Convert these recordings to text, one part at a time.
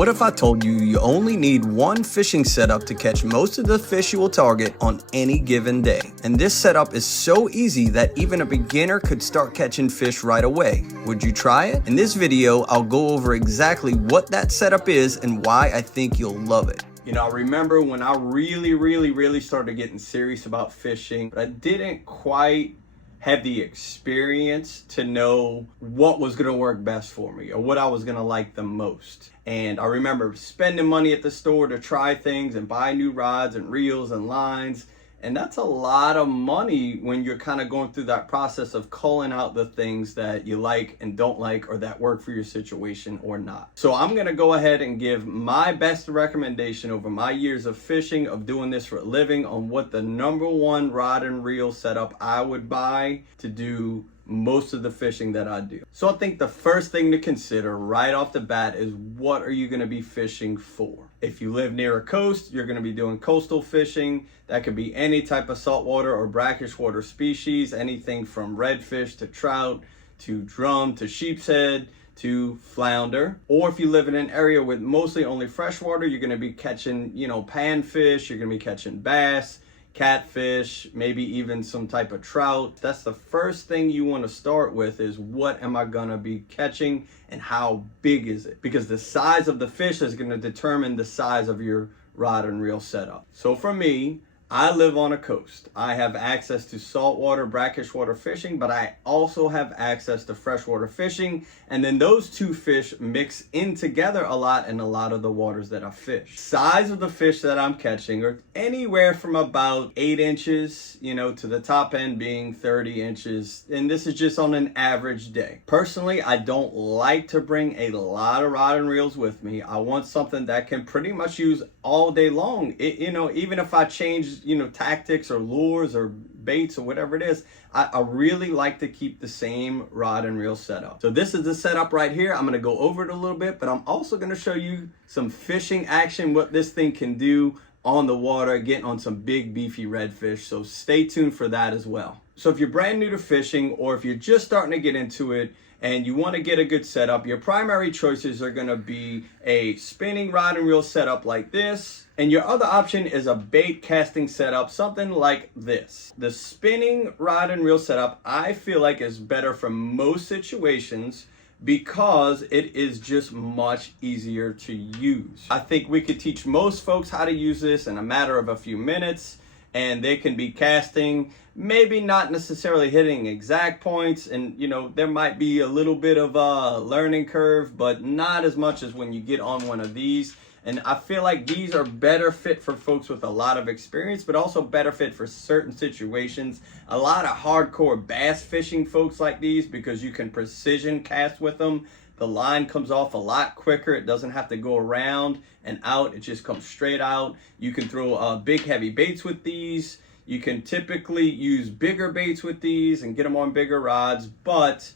What if I told you you only need one fishing setup to catch most of the fish you will target on any given day? And this setup is so easy that even a beginner could start catching fish right away. Would you try it? In this video, I'll go over exactly what that setup is and why I think you'll love it. You know, I remember when I really started getting serious about fishing, but I didn't quite have the experience to know what was going to work best for me or what I was going to like the most. And I remember spending money at the store to try things and buy new rods and reels and lines. And that's a lot of money when you're kind of going through that process of culling out the things that you like and don't like or that work for your situation or not. So I'm going to go ahead and give my best recommendation over my years of fishing, of doing this for a living, on what the #1 rod and reel setup I would buy to do most of the fishing that I do. So I think the first thing to consider right off the bat is, what are you going to be fishing for? If you live near a coast, you're going to be doing coastal fishing. That could be any type of saltwater or brackish water species, anything from redfish to trout to drum to sheep's head to flounder. Or if you live in an area with mostly only freshwater, you're going to be catching, panfish, you're going to be catching bass, catfish, maybe even some type of trout. That's the first thing you want to start with, is what am I gonna be catching and how big is it? Because the size of the fish is going to determine the size of your rod and reel setup. So for me, I live on a coast. I have access to saltwater, brackish water fishing, but I also have access to freshwater fishing. And then those two fish mix in together a lot in a lot of the waters that I fish. Size of the fish that I'm catching are anywhere from about 8 inches, to the top end being 30 inches. And this is just on an average day. Personally, I don't like to bring a lot of rod and reels with me. I want something that can pretty much use all day long. Even if I change tactics or lures or baits or whatever it is, I really like to keep the same rod and reel setup. So this is the setup right here. I'm going to go over it a little bit, but I'm also going to show you some fishing action, what this thing can do on the water, getting on some big beefy redfish. So stay tuned for that as well. So if you're brand new to fishing, or if you're just starting to get into it and you want to get a good setup, your primary choices are going to be a spinning rod and reel setup like this. And your other option is a bait casting setup, something like this. The spinning rod and reel setup, I feel like, is better for most situations because it is just much easier to use. I think we could teach most folks how to use this in a matter of a few minutes, and they can be casting, maybe not necessarily hitting exact points, and there might be a little bit of a learning curve, but not as much as when you get on one of these. And I feel like these are better fit for folks with a lot of experience, but also better fit for certain situations. A lot of hardcore bass fishing folks like these, because you can precision cast with them. The line comes off a lot quicker. It doesn't have to go around and out. It just comes straight out. You can throw big heavy baits with these. You can typically use bigger baits with these and get them on bigger rods. But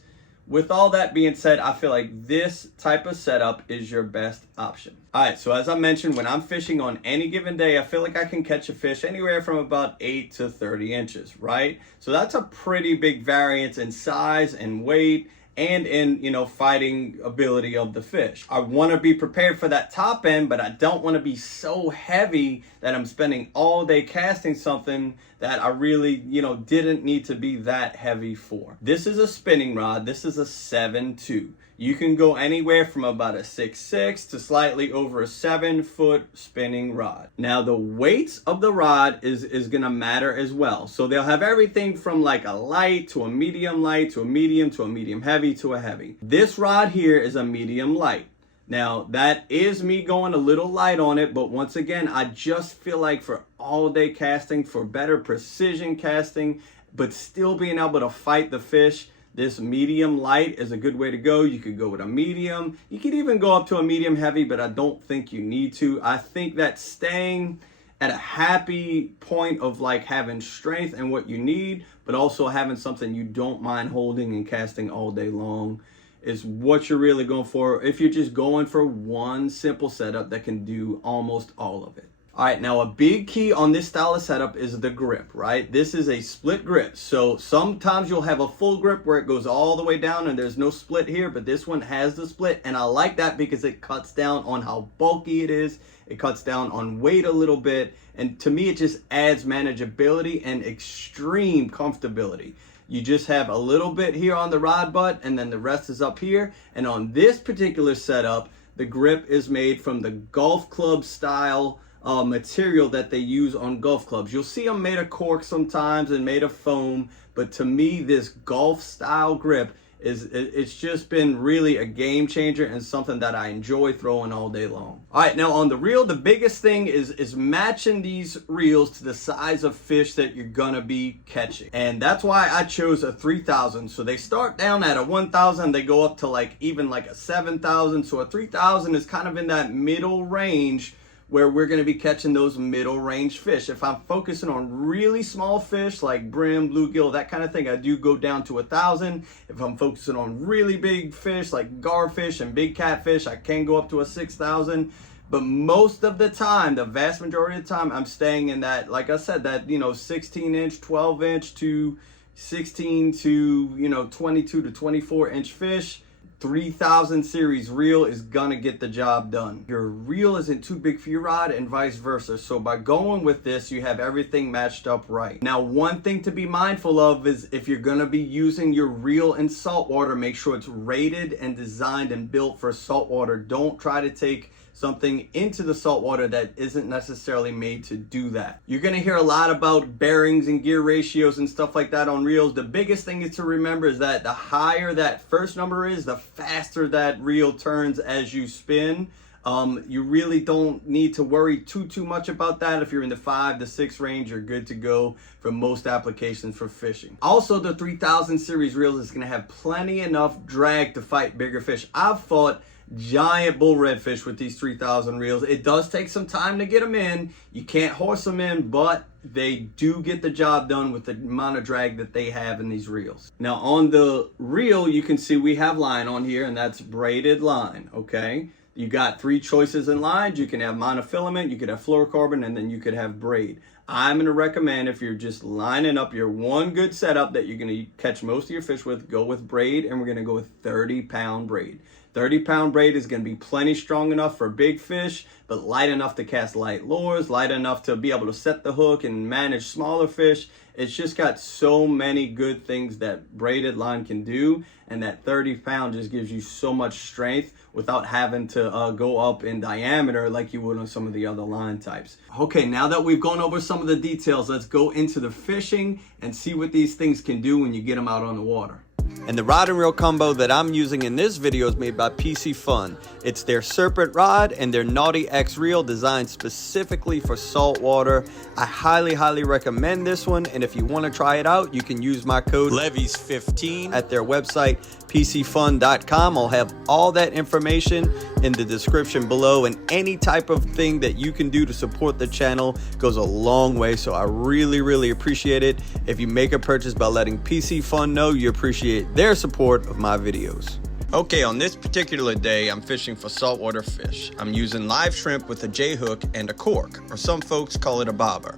with all that being said, I feel like this type of setup is your best option. All right, so as I mentioned, when I'm fishing on any given day, I feel like I can catch a fish anywhere from about 8 to 30 inches, right? So that's a pretty big variance in size and weight and in, fighting ability of the fish. I want to be prepared for that top end, but I don't want to be so heavy that I'm spending all day casting something that I really, didn't need to be that heavy for. This is a spinning rod. This is a 7.2. You can go anywhere from about a 6.6 to slightly over a 7-foot spinning rod. Now the weight of the rod is gonna matter as well. So they'll have everything from like a light to a medium light to a medium heavy to a heavy. This rod here is a medium light. Now that is me going a little light on it, but once again, I just feel like for all day casting, for better precision casting, but still being able to fight the fish, this medium light is a good way to go. You could go with a medium. You could even go up to a medium heavy, but I don't think you need to. I think that staying at a happy point of like having strength and what you need, but also having something you don't mind holding and casting all day long is what you're really going for if you're just going for one simple setup that can do almost all of it. All right, now a big key on this style of setup is the grip, right? This is a split grip. So sometimes you'll have a full grip where it goes all the way down and there's no split here, but this one has the split. And I like that because it cuts down on how bulky it is. It cuts down on weight a little bit. And to me, it just adds manageability and extreme comfortability. You just have a little bit here on the rod butt and then the rest is up here. And on this particular setup, the grip is made from the golf club style material that they use on golf clubs. You'll see them made of cork sometimes and made of foam, but to me this golf style grip it's just been really a game changer and something that I enjoy throwing all day long. All right, now on the reel, the biggest thing is matching these reels to the size of fish that you're gonna be catching, and that's why I chose a 3,000. So they start down at a 1,000, they go up to like even like a 7,000. So a 3,000 is kind of in that middle range where we're going to be catching those middle range fish. If I'm focusing on really small fish like brim, bluegill, that kind of thing, I do go down to 1,000. If I'm focusing on really big fish like garfish and big catfish, I can go up to a 6,000. But most of the time, the vast majority of the time, I'm staying in that, like I said, that, 16-inch, 12-inch to 16 to, 22 to 24-inch fish. 3,000 series reel is gonna get the job done. Your reel isn't too big for your rod and vice versa. So by going with this, you have everything matched up right. Now, one thing to be mindful of is if you're gonna be using your reel in saltwater, make sure it's rated and designed and built for saltwater. Don't try to take something into the saltwater that isn't necessarily made to do that. You're gonna hear a lot about bearings and gear ratios and stuff like that on reels. The biggest thing is to remember is that the higher that first number is, the faster that reel turns as you spin. You really don't need to worry too much about that. If you're in the 5 to 6 range, you're good to go for most applications for fishing. Also, the 3,000 series reel is gonna have plenty enough drag to fight bigger fish. I've fought giant bull redfish with these 3,000 reels. It does take some time to get them in. You can't horse them in, but they do get the job done with the amount of drag that they have in these reels. Now on the reel, you can see we have line on here, and that's braided line, okay? You got 3 choices in lines. You can have monofilament, you could have fluorocarbon, and then you could have braid. I'm going to recommend, if you're just lining up your one good setup that you're going to catch most of your fish with, go with braid, and we're going to go with 30-pound braid. 30-pound braid is going to be plenty strong enough for big fish, but light enough to cast light lures, light enough to be able to set the hook and manage smaller fish. It's just got so many good things that braided line can do, and that 30-pound just gives you so much strength without having to go up in diameter like you would on some of the other line types. Okay, now that we've gone over some of the details, let's go into the fishing and see what these things can do when you get them out on the water. And the rod and reel combo that I'm using in this video is made by PC Fun. It's their Serpent rod and their Naughty X reel designed specifically for saltwater. I highly recommend this one, and if you want to try it out, you can use my code LEVIES15 at their website pcfun.com. I'll have all that information in the description below, and any type of thing that you can do to support the channel goes a long way, so I really appreciate it if you make a purchase by letting PC Fun know you appreciate their support of my videos. Okay, on this particular day, I'm fishing for saltwater fish. I'm using live shrimp with a J-hook and a cork, or some folks call it a bobber.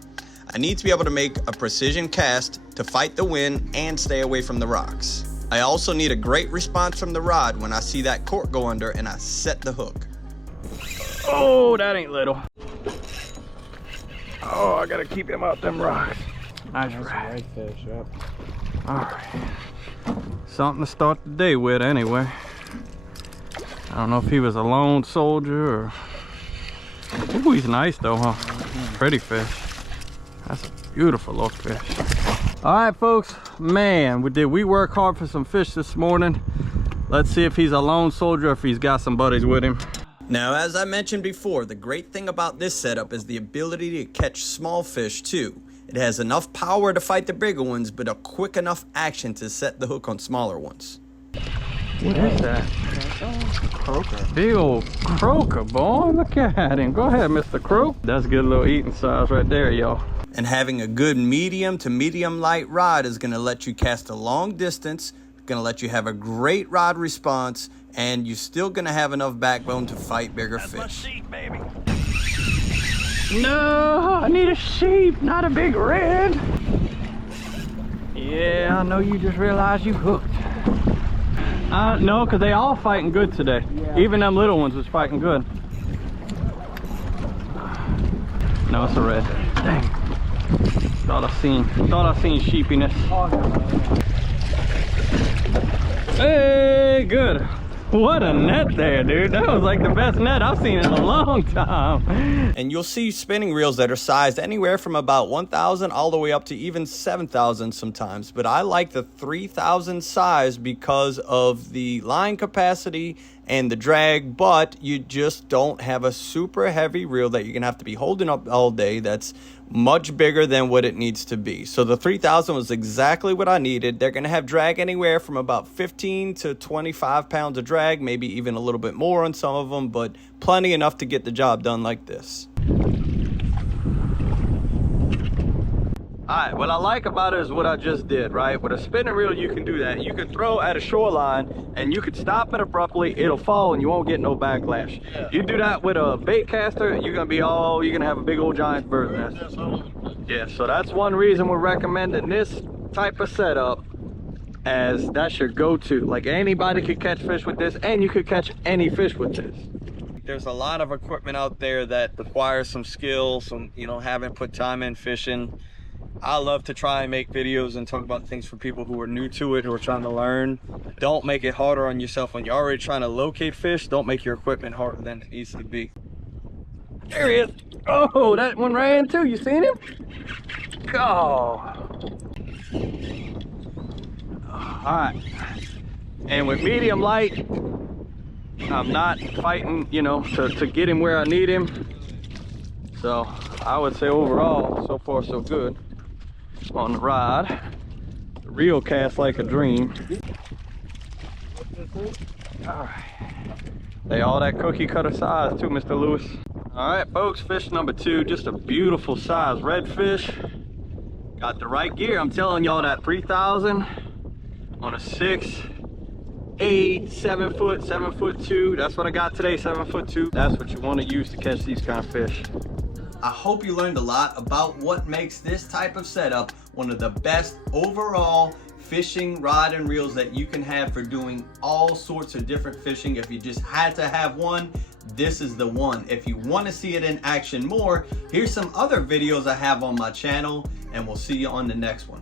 I need to be able to make a precision cast to fight the wind and stay away from the rocks. I also need a great response from the rod when I see that cork go under and I set the hook. Oh, that ain't little. Oh, I gotta keep him out them rocks. Nice rod. Redfish, yep. All right. Something to start the day with anyway. I don't know if he was a lone soldier or... Ooh, he's nice though, huh? Pretty fish. That's a beautiful little fish. All right, folks, man, did we work hard for some fish this morning. Let's see if he's a lone soldier or if he's got some buddies with him. Now, as I mentioned before, the great thing about this setup is the ability to catch small fish too. It has enough power to fight the bigger ones, but a quick enough action to set the hook on smaller ones. What is that? Croaker. Big old croaker, boy. Look at him. Go ahead, Mr. Croak. That's a good little eating size right there, y'all. And having a good medium to medium light rod is going to let you cast a long distance, going to let you have a great rod response, and you're still going to have enough backbone to fight bigger fish. Seat, baby. No, I need a sheep, not a big red. Yeah, I know you just realized you hooked. No, because they all fighting good today. Yeah. Even them little ones was fighting good. No, it's a red. Dang. Thought I seen sheepiness. Hey, good. What a net there, dude. That was like the best net I've seen in a long time. And you'll see spinning reels that are sized anywhere from about 1,000 all the way up to even 7,000 sometimes. But I like the 3,000 size because of the line capacity and the drag, but you just don't have a super heavy reel that you're gonna have to be holding up all day that's much bigger than what it needs to be. So the 3,000 was exactly what I needed. They're gonna have drag anywhere from about 15 to 25 pounds of drag, maybe even a little bit more on some of them, but plenty enough to get the job done like this. All right, what I like about it is what I just did, right? With a spinning reel, you can do that. You can throw at a shoreline and you can stop it abruptly. It'll fall and you won't get no backlash. Yeah. You do that with a bait caster, you're gonna have a big old giant bird nest. Yeah, so that's one reason we're recommending this type of setup, as that's your go-to. Like, anybody could catch fish with this, and you could catch any fish with this. There's a lot of equipment out there that requires some skill, some, having put time in fishing. I love to try and make videos and talk about things for people who are new to it, who are trying to learn. Don't make it harder on yourself when you're already trying to locate fish. Don't make your equipment harder than it needs to be. There he is. Oh, that one ran too. You seen him? Oh. All right. And with medium light, I'm not fighting, to get him where I need him. So I would say overall, so far so good on the rod. The reel cast like a dream. All right. They all that cookie cutter size too, Mr. Lewis. All right, folks, fish number 2, just a beautiful size redfish. Got the right gear. I'm telling y'all, that 3,000 on a 6, 8, 7 foot, 7'2". That's what I got today, 7'2". That's what you want to use to catch these kind of fish. I hope you learned a lot about what makes this type of setup one of the best overall fishing rod and reels that you can have for doing all sorts of different fishing. If you just had to have one, this is the one. If you want to see it in action more, here's some other videos I have on my channel, and we'll see you on the next one.